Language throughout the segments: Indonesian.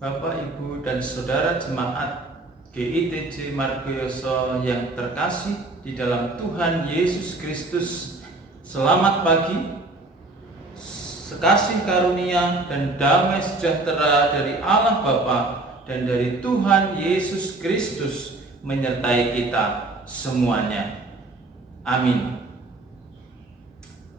Bapak, Ibu, dan Saudara Jemaat GITJ Margoyoso yang terkasih di dalam Tuhan Yesus Kristus, selamat pagi. Sekasih karunia dan damai sejahtera dari Allah Bapa dan dari Tuhan Yesus Kristus menyertai kita semuanya. Amin.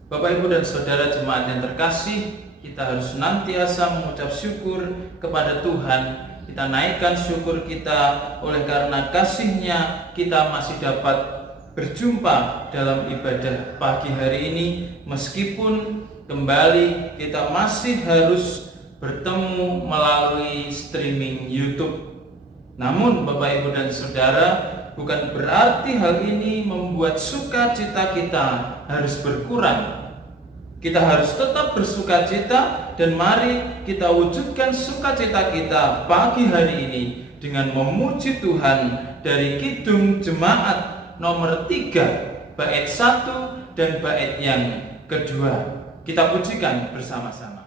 Bapak, Ibu, dan Saudara Jemaat yang terkasih, kita harus senantiasa mengucap syukur kepada Tuhan. Kita naikkan syukur kita oleh karena kasih-Nya kita masih dapat berjumpa dalam ibadah pagi hari ini. Meskipun kembali kita masih harus bertemu melalui streaming YouTube. Namun Bapak, Ibu, dan Saudara, bukan berarti hal ini membuat sukacita kita harus berkurang. Kita harus tetap bersukacita, dan mari kita wujudkan sukacita kita pagi hari ini dengan memuji Tuhan dari Kidung Jemaat nomor 3 bait 1 dan bait yang kedua. Kita pujikan bersama-sama.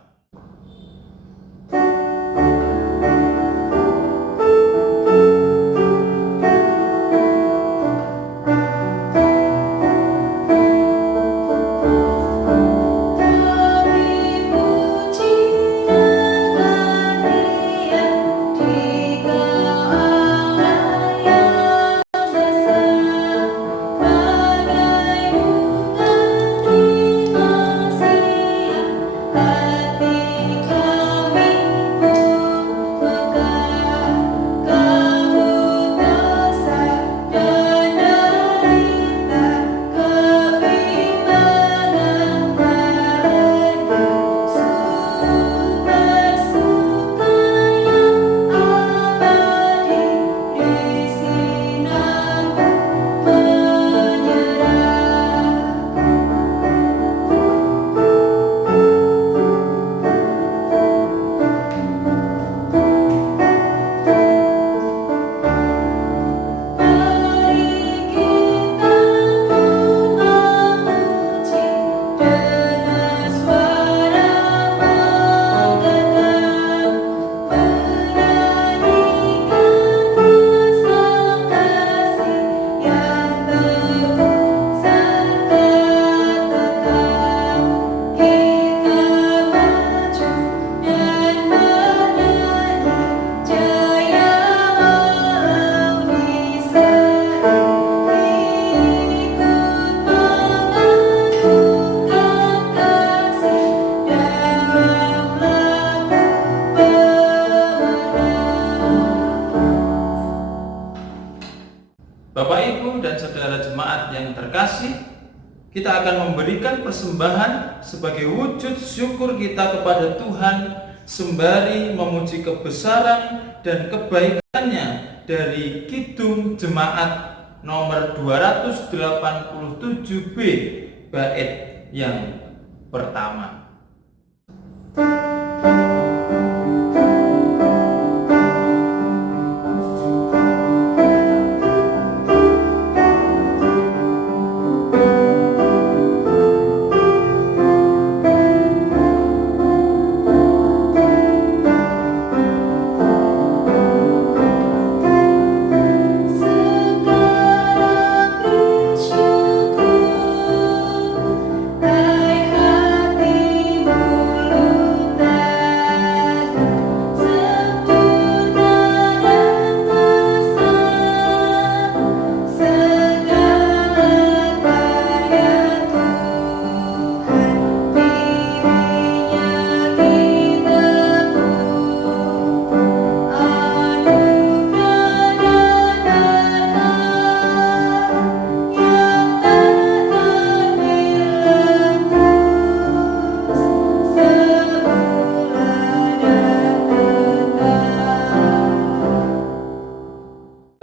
Bapak, Ibu, dan Saudara Jemaat yang terkasih, kita akan memberikan persembahan sebagai wujud syukur kita kepada Tuhan, sembari memuji kebesaran dan kebaikannya dari Kidung Jemaat nomor 287B bait yang pertama.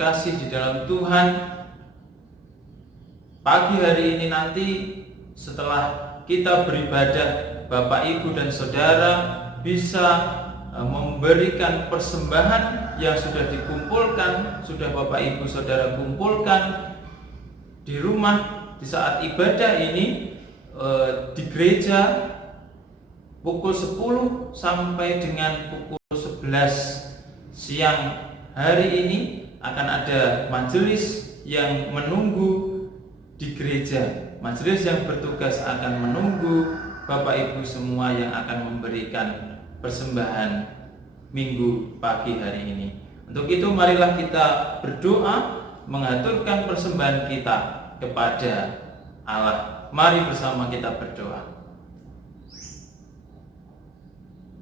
Kasih di dalam Tuhan, pagi hari ini nanti setelah kita beribadah, Bapak, Ibu, dan Saudara bisa memberikan persembahan yang sudah dikumpulkan, sudah Bapak, Ibu, Saudara kumpulkan di rumah di saat ibadah ini di gereja pukul 10 sampai dengan pukul 11 siang hari ini akan ada majelis yang menunggu di gereja. Majelis yang bertugas akan menunggu Bapak Ibu semua yang akan memberikan persembahan minggu pagi hari ini. Untuk itu marilah kita berdoa mengaturkan persembahan kita kepada Allah. Mari bersama kita berdoa.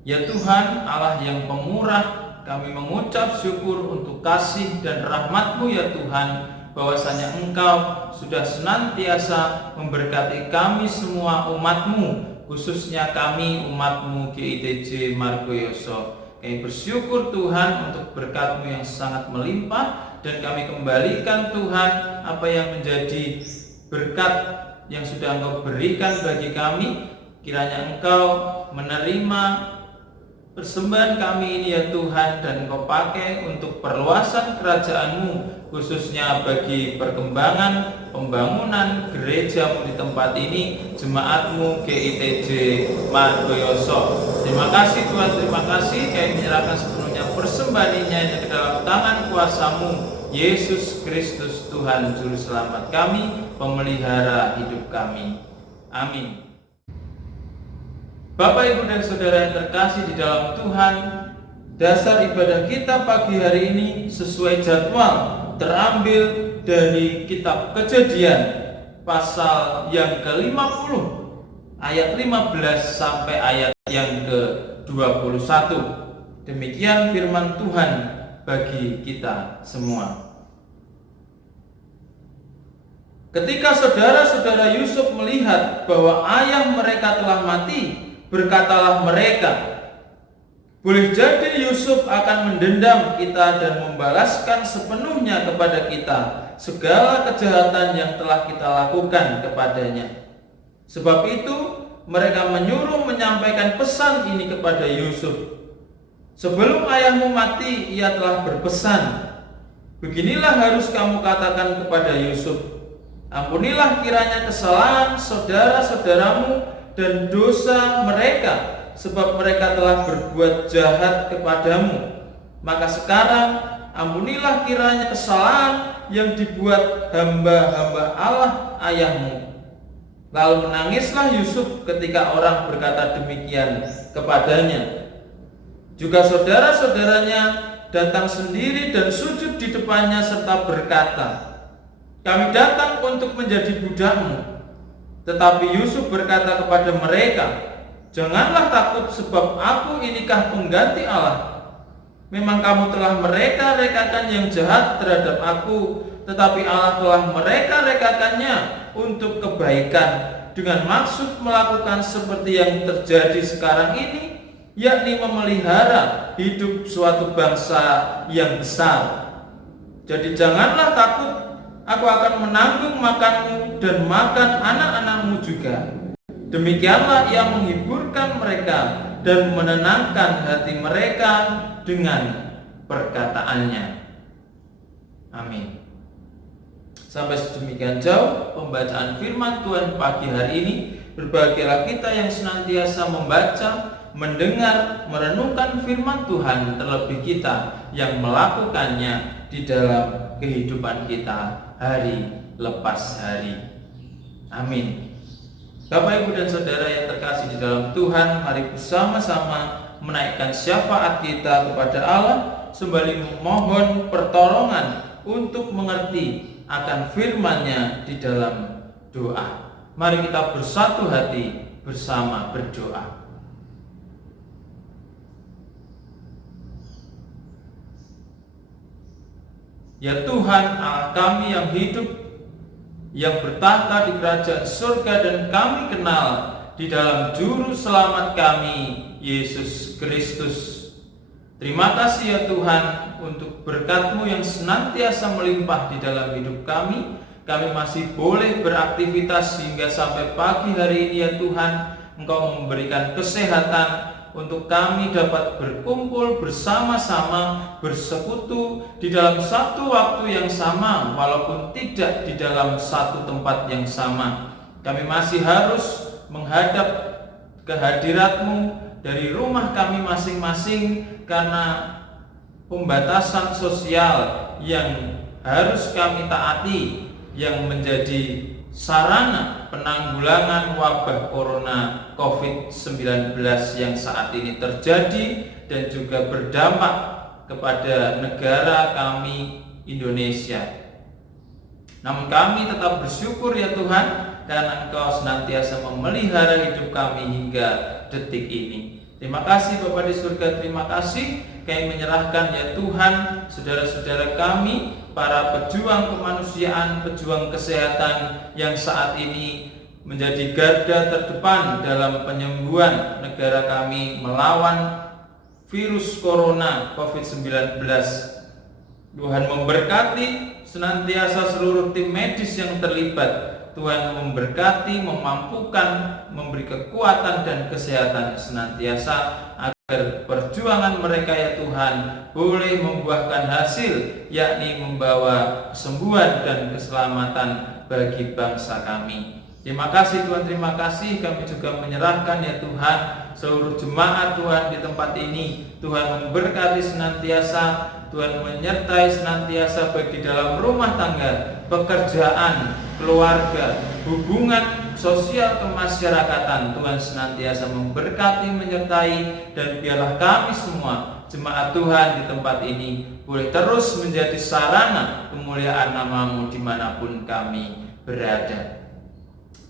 Ya Tuhan Allah yang pemurah, kami mengucap syukur untuk kasih dan rahmat-Mu ya Tuhan, bahwasanya Engkau sudah senantiasa memberkati kami semua umat-Mu, khususnya kami umat-Mu GITJ Margoyoso. Kami bersyukur Tuhan untuk berkat-Mu yang sangat melimpah, dan kami kembalikan Tuhan apa yang menjadi berkat yang sudah Engkau berikan bagi kami. Kiranya Engkau menerima persembahan kami ini ya Tuhan, dan Engkau pakai untuk perluasan kerajaan-Mu, khususnya bagi perkembangan pembangunan gereja-Mu di tempat ini, jemaat-Mu GITJ Margoyoso. Terima kasih Tuhan, terima kasih. Kami menyerahkan sepenuhnya persembahan ini ke dalam tangan kuasa-Mu, Yesus Kristus Tuhan Juru Selamat kami, pemelihara hidup kami. Amin. Bapak, Ibu, dan Saudara yang terkasih di dalam Tuhan, dasar ibadah kita pagi hari ini sesuai jadwal terambil dari kitab Kejadian pasal yang ke-50 ayat 15 sampai ayat yang ke-21. Demikian firman Tuhan bagi kita semua. Ketika saudara-saudara Yusuf melihat bahwa ayah mereka telah mati, berkatalah mereka, boleh jadi Yusuf akan mendendam kita dan membalaskan sepenuhnya kepada kita segala kejahatan yang telah kita lakukan kepadanya. Sebab itu mereka menyuruh menyampaikan pesan ini kepada Yusuf. Sebelum ayahmu mati, ia telah berpesan, beginilah harus kamu katakan kepada Yusuf, ampunilah kiranya kesalahan saudara-saudaramu dan dosa mereka, sebab mereka telah berbuat jahat kepadamu. Maka sekarang ampunilah kiranya kesalahan yang dibuat hamba-hamba Allah ayahmu. Lalu menangislah Yusuf ketika orang berkata demikian kepadanya. Juga saudara-saudaranya datang sendiri dan sujud di depannya serta berkata, kami datang untuk menjadi budakmu. Tetapi Yusuf berkata kepada mereka, janganlah takut, sebab aku inikah pengganti Allah. Memang kamu telah mereka-rekakan yang jahat terhadap aku, tetapi Allah telah mereka-rekakannya untuk kebaikan, dengan maksud melakukan seperti yang terjadi sekarang ini, yakni memelihara hidup suatu bangsa yang besar. Jadi janganlah takut, aku akan menanggung makanmu dan makan anak-anakmu juga. Demikianlah ia menghibur,kan mereka dan menenangkan hati mereka dengan perkataannya. Amin. Sampai sedemikian jauh pembacaan firman Tuhan pagi hari ini. Berbahagialah kita yang senantiasa membaca, mendengar, merenungkan firman Tuhan, terlebih kita yang melakukannya di dalam kehidupan kita hari lepas hari. Amin. Bapak, Ibu, dan Saudara yang terkasih di dalam Tuhan, mari bersama-sama menaikkan syafaat kita kepada Allah sembari memohon pertolongan untuk mengerti akan firman-Nya di dalam doa. Mari kita bersatu hati bersama berdoa. Ya Tuhan Allah kami yang hidup, yang bertahta di kerajaan surga, dan kami kenal di dalam juru selamat kami, Yesus Kristus. Terima kasih ya Tuhan untuk berkat-Mu yang senantiasa melimpah di dalam hidup kami. Kami masih boleh beraktivitas hingga sampai pagi hari ini ya Tuhan. Engkau memberikan kesehatan untuk kami dapat berkumpul bersama-sama, bersekutu di dalam satu waktu yang sama, walaupun tidak di dalam satu tempat yang sama. Kami masih harus menghadap kehadirat-Mu dari rumah kami masing-masing, karena pembatasan sosial yang harus kami taati, yang menjadi sarana penanggulangan wabah corona COVID-19 yang saat ini terjadi dan juga berdampak kepada negara kami Indonesia. Namun kami tetap bersyukur ya Tuhan, karena Engkau senantiasa memelihara hidup kami hingga detik ini. Terima kasih Bapa di surga, terima kasih. Kami menyerahkan ya Tuhan saudara-saudara kami, para pejuang kemanusiaan, pejuang kesehatan yang saat ini menjadi garda terdepan dalam penyembuhan negara kami melawan virus corona COVID-19. Tuhan memberkati senantiasa seluruh tim medis yang terlibat. Tuhan memberkati, memampukan, memberi kekuatan dan kesehatan senantiasa agar perjuangan mereka ya Tuhan boleh membuahkan hasil, yakni membawa kesembuhan dan keselamatan bagi bangsa kami. Terima kasih Tuhan, terima kasih. Kami juga menyerahkan ya Tuhan seluruh jemaat Tuhan di tempat ini. Tuhan memberkati senantiasa, Tuhan menyertai senantiasa baik di dalam rumah tangga, pekerjaan, keluarga, hubungan sosial kemasyarakatan. Tuhan senantiasa memberkati, menyertai, dan biarlah kami semua jemaat Tuhan di tempat ini boleh terus menjadi sarana kemuliaan nama-Mu dimanapun kami berada.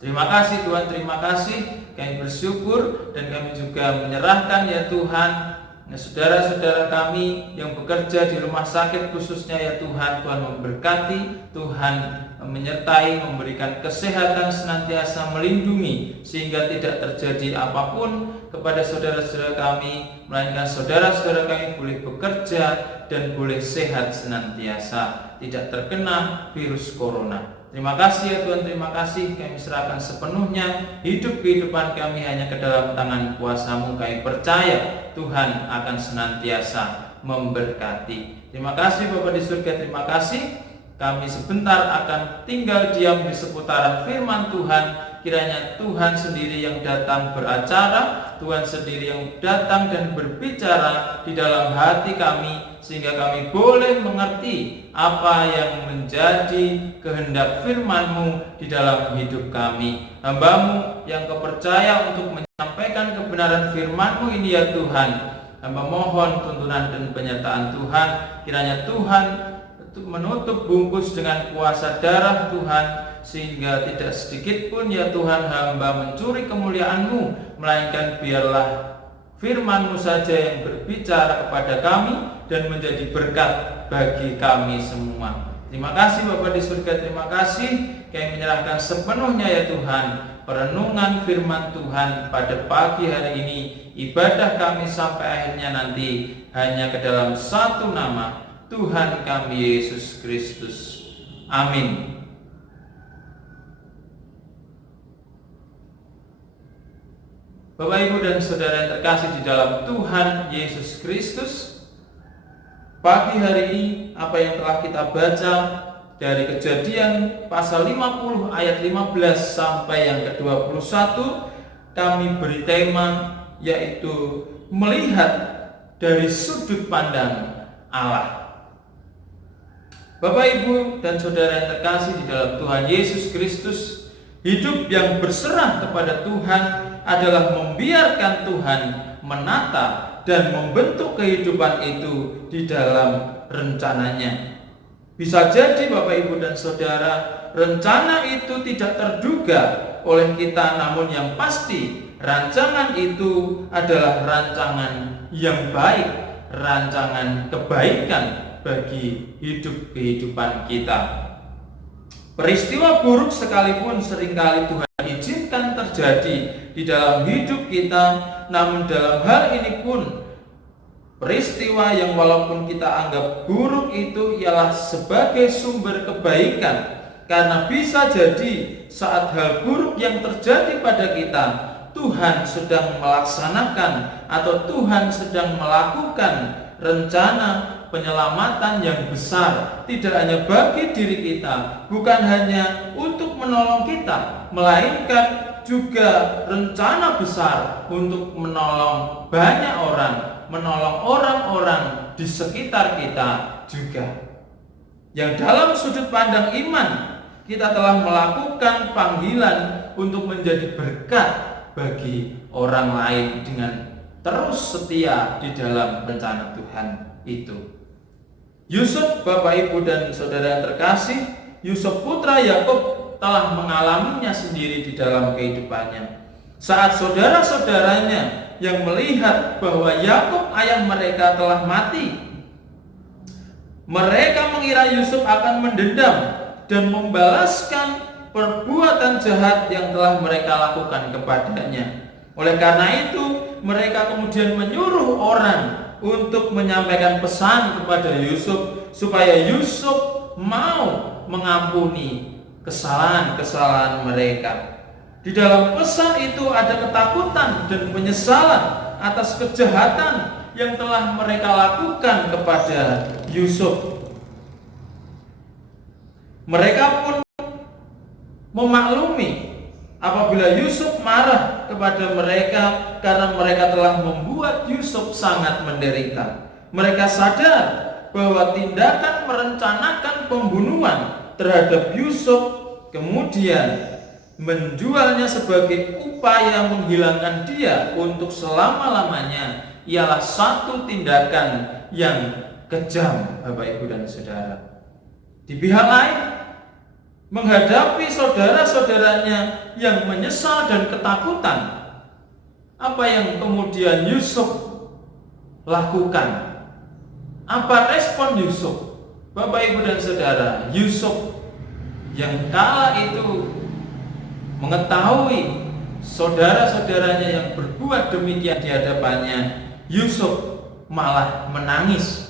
Terima kasih Tuhan, terima kasih. Kami bersyukur dan kami juga menyerahkan ya Tuhan saudara-saudara kami yang bekerja di rumah sakit khususnya ya Tuhan. Tuhan memberkati, Tuhan menyertai, memberikan kesehatan senantiasa, melindungi sehingga tidak terjadi apapun kepada saudara-saudara kami, melainkan saudara-saudara kami boleh bekerja dan boleh sehat senantiasa, tidak terkena virus corona. Terima kasih ya Tuhan, terima kasih. Kami serahkan sepenuhnya hidup kehidupan kami hanya ke dalam tangan kuasa-Mu. Kami percaya Tuhan akan senantiasa memberkati. Terima kasih Bapa di surga, terima kasih. Kami sebentar akan tinggal diam di seputaran firman Tuhan. Kiranya Tuhan sendiri yang datang beracara, Tuhan sendiri yang datang dan berbicara di dalam hati kami, sehingga kami boleh mengerti apa yang menjadi kehendak firman-Mu di dalam hidup kami. Hamba-Mu yang Kau percaya untuk menyampaikan kebenaran firman-Mu ini ya Tuhan. Hamba mohon tuntunan dan penyertaan Tuhan. Kiranya Tuhan menutup bungkus dengan kuasa darah Tuhan, sehingga tidak sedikit pun ya Tuhan hamba mencuri kemuliaan-Mu, melainkan biarlah firman-Mu saja yang berbicara kepada kami dan menjadi berkat bagi kami semua. Terima kasih Bapa di surga, terima kasih. Kami menyerahkan sepenuhnya ya Tuhan perenungan firman Tuhan pada pagi hari ini, ibadah kami sampai akhirnya nanti hanya ke dalam satu nama, Tuhan kami Yesus Kristus. Amin. Bapak, Ibu, dan Saudara yang terkasih di dalam Tuhan Yesus Kristus, pagi hari ini apa yang telah kita baca dari Kejadian pasal 50 ayat 15 sampai yang ke-21, kami beri tema yaitu melihat dari sudut pandang Allah. Bapak, Ibu, dan Saudara yang terkasih di dalam Tuhan Yesus Kristus, hidup yang berserah kepada Tuhan adalah membiarkan Tuhan menata dan membentuk kehidupan itu di dalam rencananya. Bisa jadi Bapak, Ibu, dan Saudara, rencana itu tidak terduga oleh kita, namun yang pasti rancangan itu adalah rancangan yang baik, rancangan kebaikan bagi hidup kehidupan kita. Peristiwa buruk sekalipun seringkali Tuhan izinkan terjadi di dalam hidup kita, namun dalam hal ini pun peristiwa yang walaupun kita anggap buruk itu ialah sebagai sumber kebaikan, karena bisa jadi saat hal buruk yang terjadi pada kita, Tuhan sedang melaksanakan atau Tuhan sedang melakukan rencana penyelamatan yang besar, tidak hanya bagi diri kita, bukan hanya untuk menolong kita, melainkan juga rencana besar untuk menolong banyak orang, menolong orang-orang di sekitar kita juga. Yang dalam sudut pandang iman, kita telah melakukan panggilan untuk menjadi berkat bagi orang lain dengan terus setia di dalam rencana Tuhan itu. Yusuf, Bapak Ibu dan Saudara yang terkasih, Yusuf putra Yakub telah mengalaminya sendiri di dalam kehidupannya. Saat saudara-saudaranya yang melihat bahwa Yakub ayah mereka telah mati, mereka mengira Yusuf akan mendendam dan membalaskan perbuatan jahat yang telah mereka lakukan kepadanya. Oleh karena itu, mereka kemudian menyuruh orang untuk menyampaikan pesan kepada Yusuf supaya Yusuf mau mengampuni kesalahan-kesalahan mereka. Di dalam pesan itu ada ketakutan dan penyesalan atas kejahatan yang telah mereka lakukan kepada Yusuf. Mereka pun memaklumi apabila Yusuf marah kepada mereka karena mereka telah membuat Yusuf sangat menderita. Mereka sadar bahwa tindakan merencanakan pembunuhan terhadap Yusuf kemudian menjualnya sebagai upaya menghilangkan dia untuk selama-lamanya ialah satu tindakan yang kejam, Bapak Ibu dan Saudara. Di pihak lain, menghadapi saudara-saudaranya yang menyesal dan ketakutan, apa yang kemudian Yusuf lakukan? Apa respon Yusuf? Bapak Ibu dan Saudara, Yusuf yang kala itu mengetahui saudara-saudaranya yang berbuat demikian di hadapannya, Yusuf malah menangis.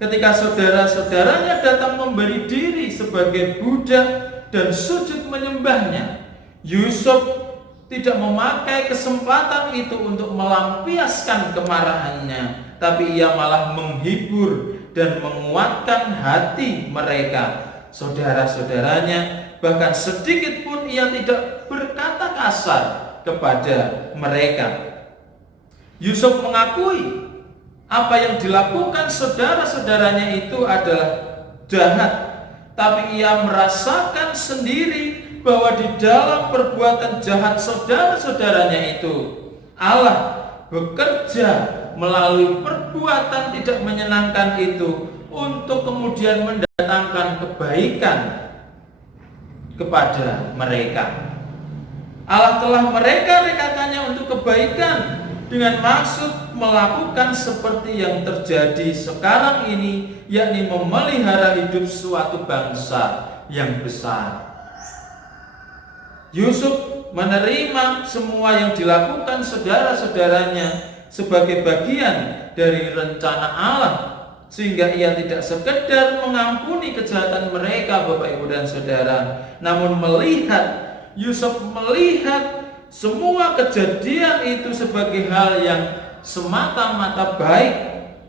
Ketika saudara-saudaranya datang memberi diri sebagai budak dan sujud menyembahnya, Yusuf tidak memakai kesempatan itu untuk melampiaskan kemarahannya, tapi ia malah menghibur dan menguatkan hati mereka, saudara-saudaranya. Bahkan sedikit pun ia tidak berkata kasar kepada mereka. Yusuf mengakui apa yang dilakukan saudara-saudaranya itu adalah jahat, tapi ia merasakan sendiri bahwa di dalam perbuatan jahat saudara-saudaranya itu Allah bekerja melalui perbuatan tidak menyenangkan itu untuk kemudian mendatangkan kebaikan kepada mereka. Allah telah mereka-rekakannya untuk kebaikan dengan maksud melakukan seperti yang terjadi sekarang ini, yakni memelihara hidup suatu bangsa yang besar. Yusuf menerima semua yang dilakukan saudara-saudaranya sebagai bagian dari rencana Allah, sehingga ia tidak sekedar mengampuni kejahatan mereka, Bapak Ibu dan Saudara, namun Yusuf melihat semua kejadian itu sebagai hal yang semata-mata baik,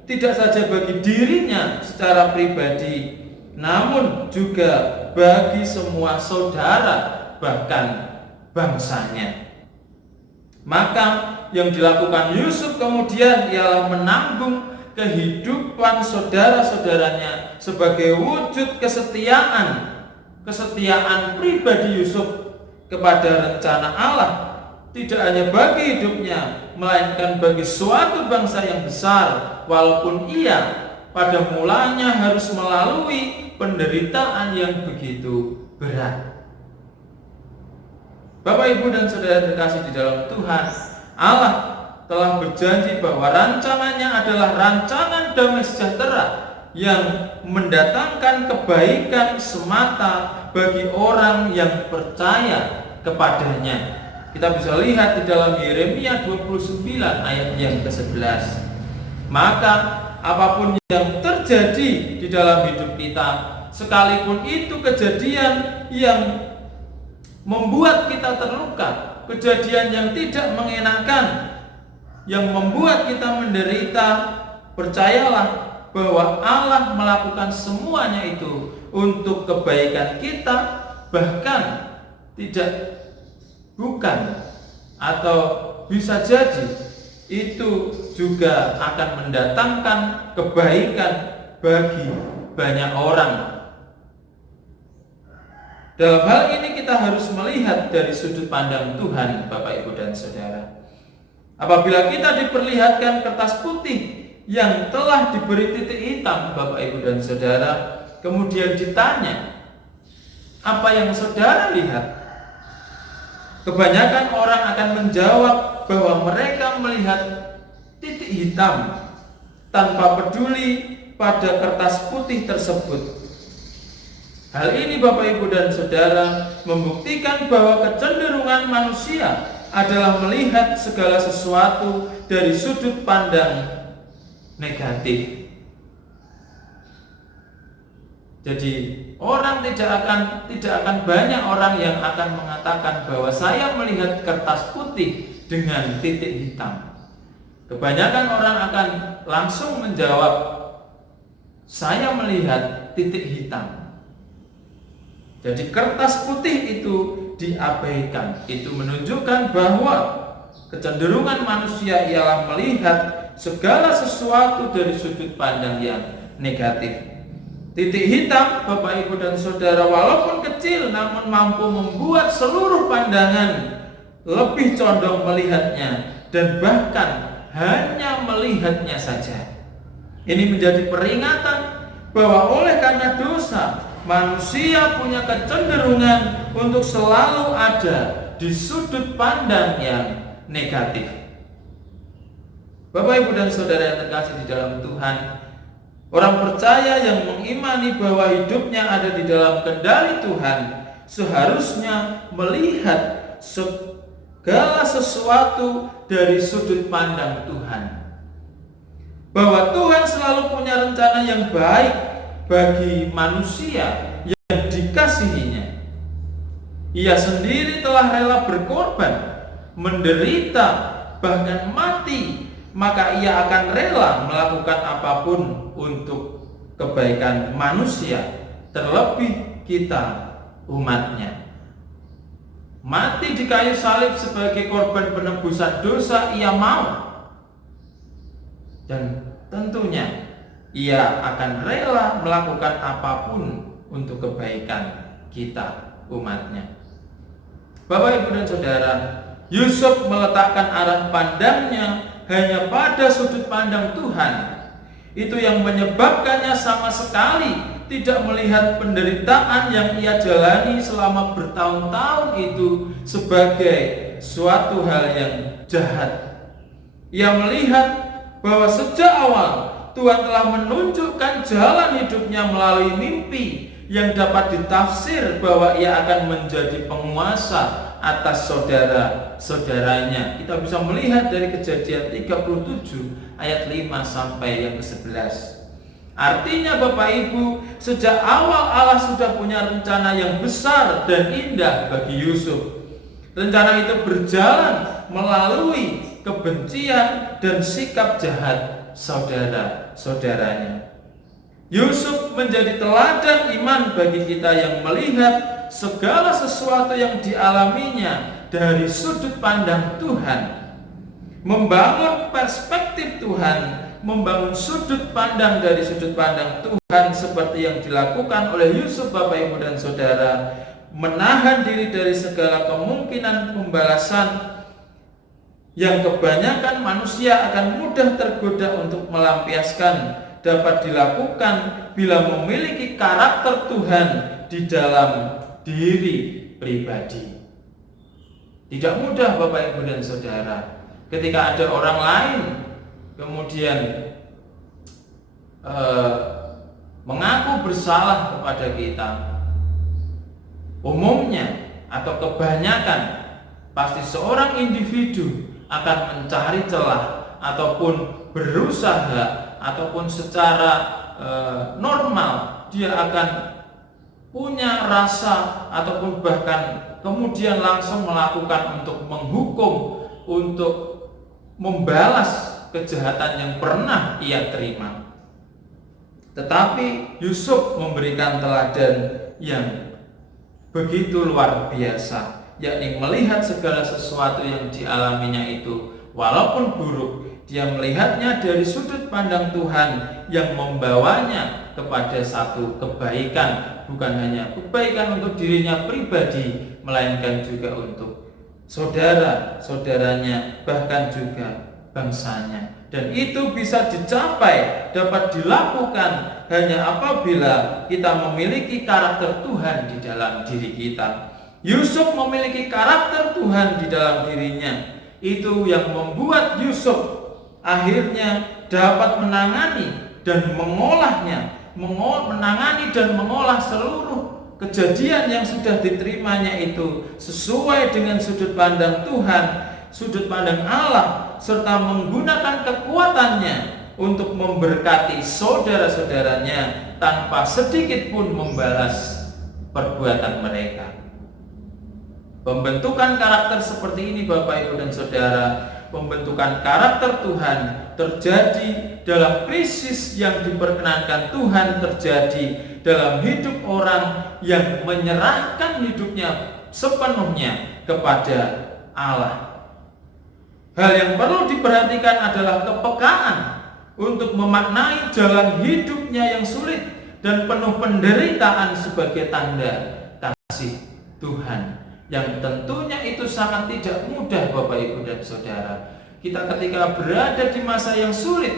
tidak saja bagi dirinya secara pribadi, namun juga bagi semua saudara, bahkan bangsanya. Maka yang dilakukan Yusuf kemudian ialah menanggung kehidupan saudara-saudaranya sebagai wujud kesetiaan pribadi Yusuf kepada rencana Allah, tidak hanya bagi hidupnya, melainkan bagi suatu bangsa yang besar, walaupun ia pada mulanya harus melalui penderitaan yang begitu berat. Bapak, Ibu dan Saudara terkasih di dalam Tuhan, Allah telah berjanji bahwa rancangannya adalah rancangan damai sejahtera yang mendatangkan kebaikan semata bagi orang yang percaya kepadanya. Kita bisa lihat di dalam Yeremia 29 ayat yang ke-11. Maka apapun yang terjadi di dalam hidup kita, sekalipun itu kejadian yang membuat kita terluka, kejadian yang tidak mengenakan, yang membuat kita menderita, percayalah bahwa Allah melakukan semuanya itu untuk kebaikan kita, bahkan bukan atau bisa jadi itu juga akan mendatangkan kebaikan bagi banyak orang. Dalam hal ini kita harus melihat dari sudut pandang Tuhan, Bapak, Ibu, dan Saudara. Apabila kita diperlihatkan kertas putih yang telah diberi titik hitam, Bapak, Ibu, dan Saudara, kemudian ditanya, apa yang saudara lihat? Kebanyakan orang akan menjawab bahwa mereka melihat titik hitam tanpa peduli pada kertas putih tersebut. Hal ini, Bapak, Ibu, dan Saudara, membuktikan bahwa kecenderungan manusia adalah melihat segala sesuatu dari sudut pandang negatif. Jadi orang tidak akan banyak orang yang akan mengatakan bahwa saya melihat kertas putih dengan titik hitam. Kebanyakan orang akan langsung menjawab, saya melihat titik hitam. Jadi kertas putih itu diabaikan. Itu menunjukkan bahwa kecenderungan manusia ialah melihat segala sesuatu dari sudut pandang yang negatif. Titik hitam, Bapak, Ibu, dan Saudara, walaupun kecil namun mampu membuat seluruh pandangan lebih condong melihatnya dan bahkan hanya melihatnya saja. Ini menjadi peringatan bahwa oleh karena dosa, manusia punya kecenderungan untuk selalu ada di sudut pandang yang negatif. Bapak, Ibu, dan Saudara yang terkasih di dalam Tuhan, orang percaya yang mengimani bahwa hidupnya ada di dalam kendali Tuhan seharusnya melihat segala sesuatu dari sudut pandang Tuhan. Bahwa Tuhan selalu punya rencana yang baik bagi manusia yang dikasihinya. Ia sendiri telah rela berkorban, menderita, bahkan mati, maka ia akan rela melakukan apapun untuk kebaikan manusia, terlebih kita umatnya. Mati di kayu salib sebagai korban penebusan dosa ia mau, dan tentunya ia akan rela melakukan apapun untuk kebaikan kita umatnya. Bapak, Ibu, dan Saudara, Yusuf meletakkan arah pandangnya hanya pada sudut pandang Tuhan. Itu yang menyebabkannya sama sekali tidak melihat penderitaan yang ia jalani selama bertahun-tahun itu sebagai suatu hal yang jahat. Ia melihat bahwa sejak awal Tuhan telah menunjukkan jalan hidupnya melalui mimpi yang dapat ditafsir bahwa ia akan menjadi penguasa atas saudara-saudaranya. Kita bisa melihat dari Kejadian 37 ayat 5 sampai yang ke-11. Artinya, Bapak, Ibu, sejak awal Allah sudah punya rencana yang besar dan indah bagi Yusuf. Rencana itu berjalan melalui kebencian dan sikap jahat saudara-saudaranya. Yusuf menjadi teladan iman bagi kita yang melihat segala sesuatu yang dialaminya dari sudut pandang Tuhan. Membangun perspektif Tuhan, membangun sudut pandang dari sudut pandang Tuhan seperti yang dilakukan oleh Yusuf, Bapak, Ibu, dan Saudara, menahan diri dari segala kemungkinan pembalasan yang kebanyakan manusia akan mudah tergoda untuk melampiaskan, dapat dilakukan bila memiliki karakter Tuhan di dalam diri pribadi. Tidak mudah, Bapak, Ibu, dan Saudara, ketika ada orang lain kemudian mengaku bersalah kepada kita. Umumnya atau kebanyakan pasti seorang individu akan mencari celah ataupun berusaha ataupun secara normal dia akan punya rasa ataupun bahkan kemudian langsung melakukan untuk menghukum, untuk membalas kejahatan yang pernah ia terima. Tetapi Yusuf memberikan teladan yang begitu luar biasa, yakni melihat segala sesuatu yang dialaminya itu walaupun buruk, dia melihatnya dari sudut pandang Tuhan yang membawanya kepada satu kebaikan, bukan hanya kebaikan untuk dirinya pribadi, melainkan juga untuk saudara-saudaranya, bahkan juga bangsanya. Dan itu bisa dicapai, dapat dilakukan hanya apabila kita memiliki karakter Tuhan di dalam diri kita. Yusuf memiliki karakter Tuhan di dalam dirinya. Itu yang membuat Yusuf akhirnya dapat menangani dan mengolah seluruh kejadian yang sudah diterimanya itu sesuai dengan sudut pandang Tuhan, sudut pandang Allah, serta menggunakan kekuatannya untuk memberkati saudara-saudaranya tanpa sedikit pun membalas perbuatan mereka. Pembentukan karakter seperti ini, Bapak, Ibu, dan Saudara, pembentukan karakter Tuhan terjadi dalam krisis yang diperkenankan Tuhan terjadi dalam hidup orang yang menyerahkan hidupnya sepenuhnya kepada Allah. Hal yang perlu diperhatikan adalah kepekaan untuk memaknai jalan hidupnya yang sulit dan penuh penderitaan sebagai tanda kasih Tuhan, yang tentunya itu sangat tidak mudah, Bapak, Ibu, dan Saudara. Kita ketika berada di masa yang sulit,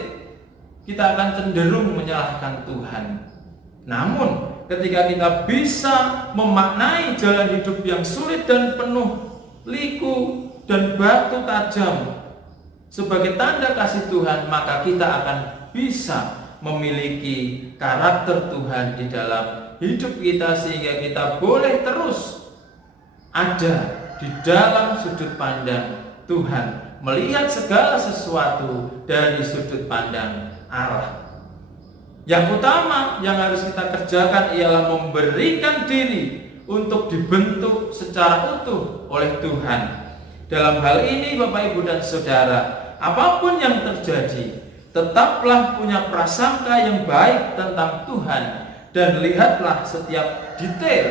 kita akan cenderung menyalahkan Tuhan. Namun ketika kita bisa memaknai jalan hidup yang sulit dan penuh liku dan batu tajam sebagai tanda kasih Tuhan, maka kita akan bisa memiliki karakter Tuhan di dalam hidup kita, sehingga kita boleh terus ada di dalam sudut pandang Tuhan, melihat segala sesuatu dari sudut pandang Allah. Yang utama yang harus kita kerjakan ialah memberikan diri untuk dibentuk secara utuh oleh Tuhan. Dalam hal ini, Bapak, Ibu, dan Saudara, apapun yang terjadi, tetaplah punya prasangka yang baik tentang Tuhan, dan lihatlah setiap detail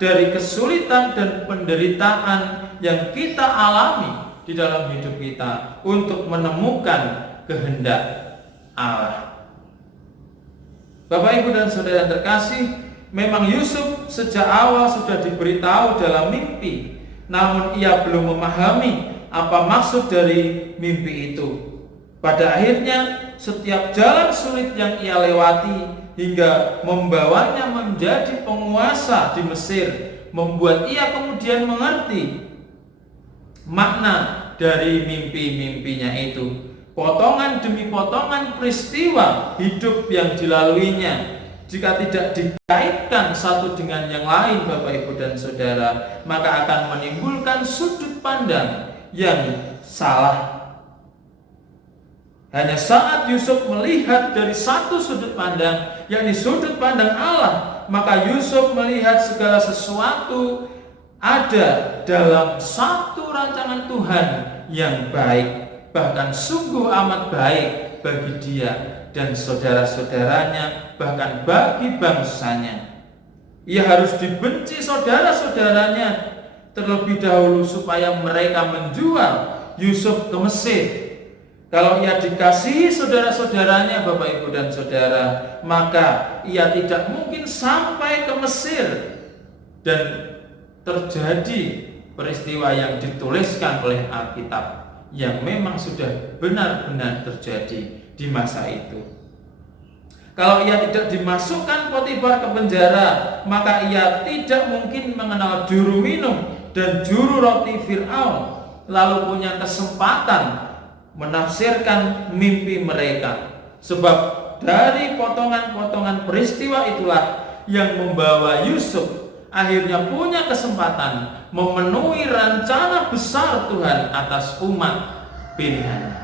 dari kesulitan dan penderitaan yang kita alami di dalam hidup kita untuk menemukan kehendak Allah. Bapak, Ibu, dan Saudara yang terkasih, memang Yusuf sejak awal sudah diberitahu dalam mimpi, namun ia belum memahami apa maksud dari mimpi itu. Pada akhirnya, setiap jalan sulit yang ia lewati hingga membawanya menjadi penguasa di Mesir, membuat ia kemudian mengerti makna dari mimpi-mimpinya itu. Potongan demi potongan peristiwa hidup yang dilaluinya, jika tidak dikaitkan satu dengan yang lain, Bapak, Ibu, dan Saudara, maka akan menimbulkan sudut pandang yang salah. Hanya saat Yusuf melihat dari satu sudut pandang, yakni sudut pandang Allah, maka Yusuf melihat segala sesuatu ada dalam satu rancangan Tuhan yang baik, bahkan sungguh amat baik bagi dia dan saudara-saudaranya, bahkan bagi bangsanya. Ia harus dibenci saudara-saudaranya terlebih dahulu supaya mereka menjual Yusuf ke Mesir. Kalau ia dikasihi saudara-saudaranya, Bapak, Ibu, dan Saudara, maka ia tidak mungkin sampai ke Mesir dan terjadi peristiwa yang dituliskan oleh Alkitab yang memang sudah benar-benar terjadi di masa itu. Kalau ia tidak dimasukkan Potifar ke penjara, maka ia tidak mungkin mengenal juru minum dan juru roti Fir'aun, lalu punya kesempatan menafsirkan mimpi mereka. Sebab dari potongan-potongan peristiwa itulah yang membawa Yusuf akhirnya punya kesempatan memenuhi rencana besar Tuhan atas umat pilihannya.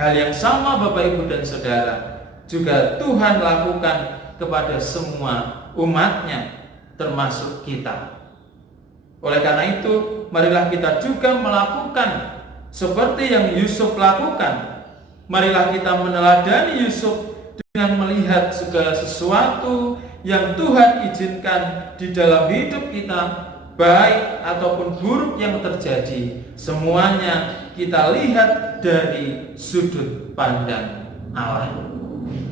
Hal yang sama, Bapak, Ibu, dan Saudara, juga Tuhan lakukan kepada semua umatnya, termasuk kita. Oleh karena itu, marilah kita juga melakukan seperti yang Yusuf lakukan. Marilah kita meneladani Yusuf dengan melihat segala sesuatu yang Tuhan izinkan di dalam hidup kita, baik ataupun buruk yang terjadi, semuanya kita lihat dari sudut pandang Allah.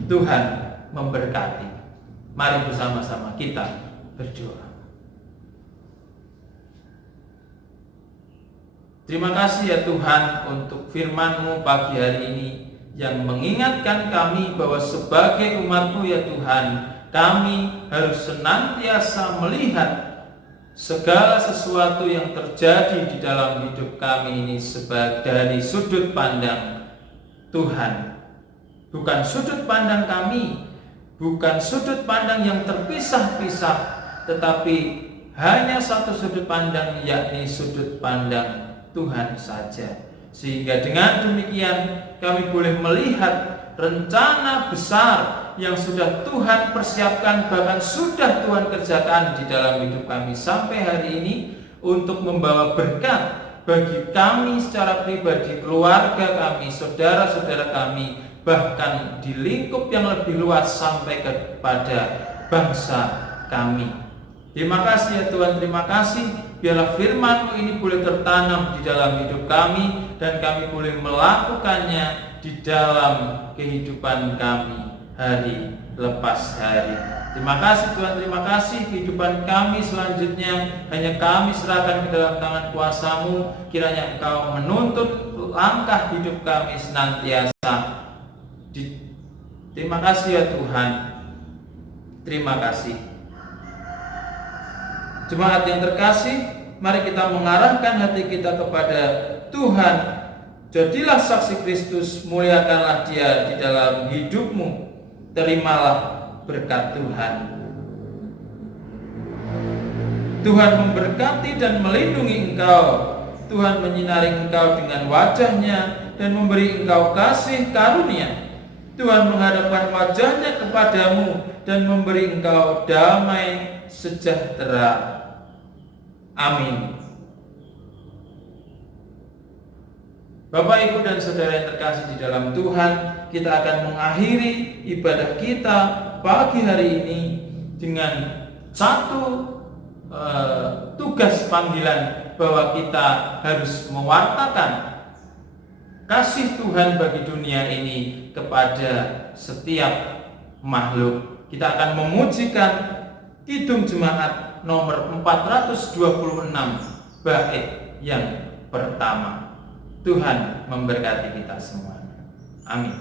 Tuhan memberkati. Mari bersama-sama kita berdoa. Terima kasih ya Tuhan untuk firman-Mu pagi hari ini yang mengingatkan kami bahwa sebagai umat-Mu ya Tuhan, kami harus senantiasa melihat segala sesuatu yang terjadi di dalam hidup kami ini dari sudut pandang Tuhan. Bukan sudut pandang kami, bukan sudut pandang yang terpisah-pisah, tetapi hanya satu sudut pandang, yakni sudut pandang Tuhan saja. Sehingga dengan demikian kami boleh melihat rencana besar yang sudah Tuhan persiapkan, bahkan sudah Tuhan kerjakan di dalam hidup kami sampai hari ini, untuk membawa berkat bagi kami secara pribadi, keluarga kami, saudara-saudara kami, bahkan di lingkup yang lebih luas sampai kepada bangsa kami. Terima kasih ya Tuhan, terima kasih. Biarlah firman-Mu ini boleh tertanam di dalam hidup kami, dan kami boleh melakukannya di dalam kehidupan kami hari lepas hari. Terima kasih Tuhan, terima kasih. Kehidupan kami selanjutnya hanya kami serahkan ke dalam tangan kuasa-Mu. Kiranya Engkau menuntun langkah hidup kami senantiasa. Terima kasih ya Tuhan, terima kasih. Jemaat yang terkasih, mari kita mengarahkan hati kita kepada Tuhan. Jadilah saksi Kristus, muliakanlah Dia di dalam hidupmu. Terimalah berkat Tuhan. Tuhan memberkati dan melindungi engkau. Tuhan menyinari engkau dengan wajah-Nya dan memberi engkau kasih karunia. Tuhan menghadapkan wajah-Nya kepadamu dan memberi engkau damai sejahtera. Amin. Bapak, Ibu, dan saudara yang terkasih di dalam Tuhan, kita akan mengakhiri ibadah kita pagi hari ini dengan satu tugas panggilan, bahwa kita harus mewartakan kasih Tuhan bagi dunia ini kepada setiap makhluk. Kita akan memujikan Kidung Jemaat nomor 426 bait yang pertama. Tuhan memberkati kita semua. Amin.